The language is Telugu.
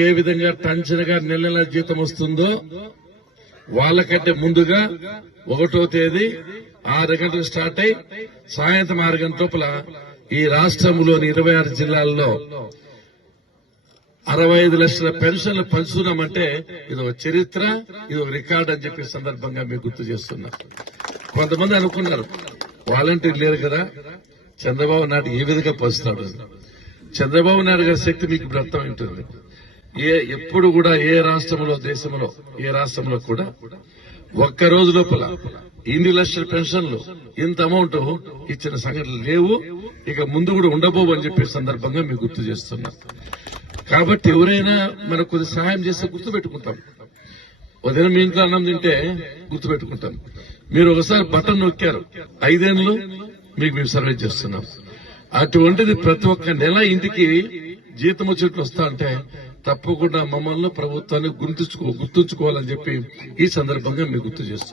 ఏ విధంగా టెన్షన్ గా నెల నెల జీతం వస్తుందో వాళ్ళకంటే ముందుగా 1వ తేదీ 6 గంటలకు స్టార్ట్ అయి సాయంత్రం 6 గంటల లోపల ఈ రాష్ట్రంలోని 26 జిల్లాల్లో 65 లక్షల పెన్షన్లు పంచుతున్నామంటే ఇది ఒక చరిత్ర, ఇది ఒక రికార్డ్ అని చెప్పే సందర్భంగా మీకు గుర్తు చేస్తున్నా. కొంతమంది అనుకున్నారు వాలంటీర్ లేరు కదా, చంద్రబాబు నాయుడు ఏ విధంగా పంచుతాడు. చంద్రబాబు నాయుడు గారి శక్తి మీకు ఇప్పుడు అర్థం ఉంటుంది. ఎప్పుడు కూడా ఏ రాష్ట్రంలో దేశంలో ఏ రాష్ట్రంలో కూడా ఒక్క రోజు లోపల ఇన్ని లక్షల పెన్షన్లు ఇంత అమౌంట్ ఇచ్చిన సంఘటనలు లేవు, ఇక ముందు కూడా ఉండబోవు అని చెప్పే సందర్భంగా మీకు గుర్తు చేస్తున్నా. కాబట్టి ఎవరైనా మనకు కొద్ది సహాయం చేస్తే గుర్తుపెట్టుకుంటాం. ఉదయం మీ ఇంట్లో అన్నం తింటే గుర్తుపెట్టుకుంటాం. మీరు ఒకసారి బటన్ నొక్కారు, 5 ఏళ్లు మీకు మేము సర్వే చేస్తున్నాం. అటువంటిది ప్రతి ఒక్క నెల ఇంటికి జీతం వచ్చేట్లు వస్తా అంటే తప్పకుండా మమ్మల్ని ప్రభుత్వాన్ని గుర్తుంచుకోవాలని చెప్పి ఈ సందర్భంగా మీకు గుర్తు చేస్తున్నాం.